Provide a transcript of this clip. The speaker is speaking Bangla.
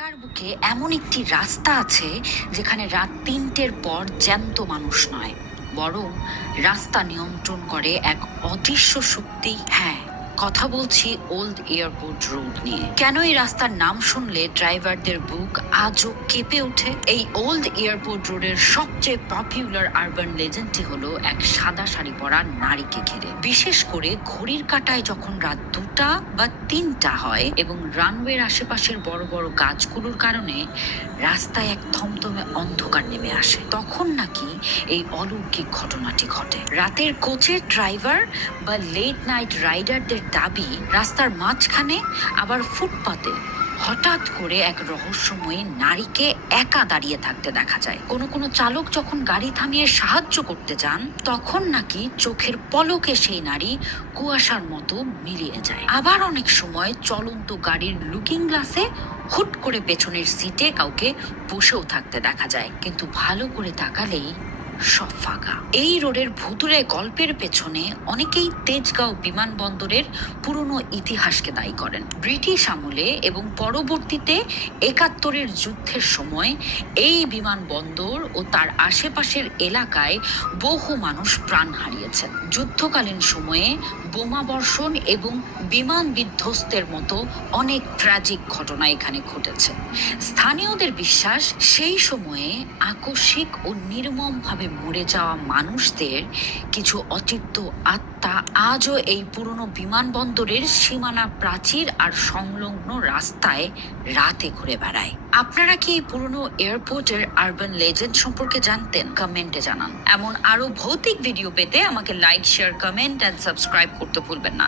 ঢাকার বুকে এমন একটি রাস্তা আছে যেখানে রাত ৩টের পর জ্যান্ত মানুষ নয়, বরং রাস্তা নিয়ন্ত্রণ করে এক অদৃশ্য শক্তি। হ্যাঁ, কথা বলছি ওল্ড এয়ারপোর্ট রোড নিয়ে। কেন এই রাস্তার নাম শুনলে ড্রাইভারদের বুক আজও কেঁপে ওঠে? এই ওল্ড এয়ারপোর্ট রোডের সবচেয়ে পপুলার আরবান লেজেন্ডটি হলো এক সাদা শাড়ি পরা নারীকে ঘিরে। বিশেষ করে ঘড়ির কাঁটায় যখন রাত ২টা বা ৩টা হয় এবং রানওয়ের আশেপাশের বড় বড় গাছগুলোর কারণে রাস্তায় এক থমথমে অন্ধকার নেমে আসে, তখন নাকি এই অলৌকিক ঘটনাটি ঘটে। রাতের কোচের ড্রাইভার বা লেট নাইট রাইডারদের দাবি, রাস্তার মাঝখানে আবার ফুটপাতে হঠাৎ করে এক রহস্যময়ী নারীকে একা দাঁড়িয়ে থাকতে দেখা যায়। কোনো কোনো চালক যখন গাড়ি থামিয়ে সাহায্য করতে যান, তখন নাকি চোখের পলকে সেই নারী কুয়াশার মতো মিলিয়ে যায়। আবার অনেক সময় চলন্ত গাড়ির লুকিং গ্লাসে হুট করে পেছনের সিটে কাউকে বসেও থাকতে দেখা যায়, কিন্তু ভালো করে তাকালেই সব ফাঁকা। এই রোডের ভুতুড়ে গল্পের পেছনে অনেকেই তেজগাঁও বিমানবন্দরের পুরনো ইতিহাসকে দায়ী করেন। ব্রিটিশ আমলে এবং পরবর্তীতে ৭১-এর যুদ্ধের সময় এই বিমানবন্দর ও তার আশেপাশের এলাকায় বহু মানুষ প্রাণ হারিয়েছেন। যুদ্ধকালীন সময়ে বোমাবর্ষণ এবং বিমান বিধ্বস্তের মতো অনেক ট্র্যাজিক ঘটনা এখানে ঘটেছে। স্থানীয়দের বিশ্বাস, সেই সময়ে আকস্মিক ও নির্মমভাবে মরে যাওয়া মানুষদের কিছু অচিন্ত আত্মা আজও এই পুরনো বিমানবন্দরের সীমানা প্রাচীর আর সংলগ্ন রাস্তায় রাতে ঘুরে বেড়ায়। আপনারা কি এই পুরনো এয়ারপোর্টের আরবান লেজেন্ড সম্পর্কে জানতেন? কমেন্টে জানান। এমন আরো ভৌতিক ভিডিও পেতে আমাকে like, share, comment and subscribe করতে ভুলবেন না।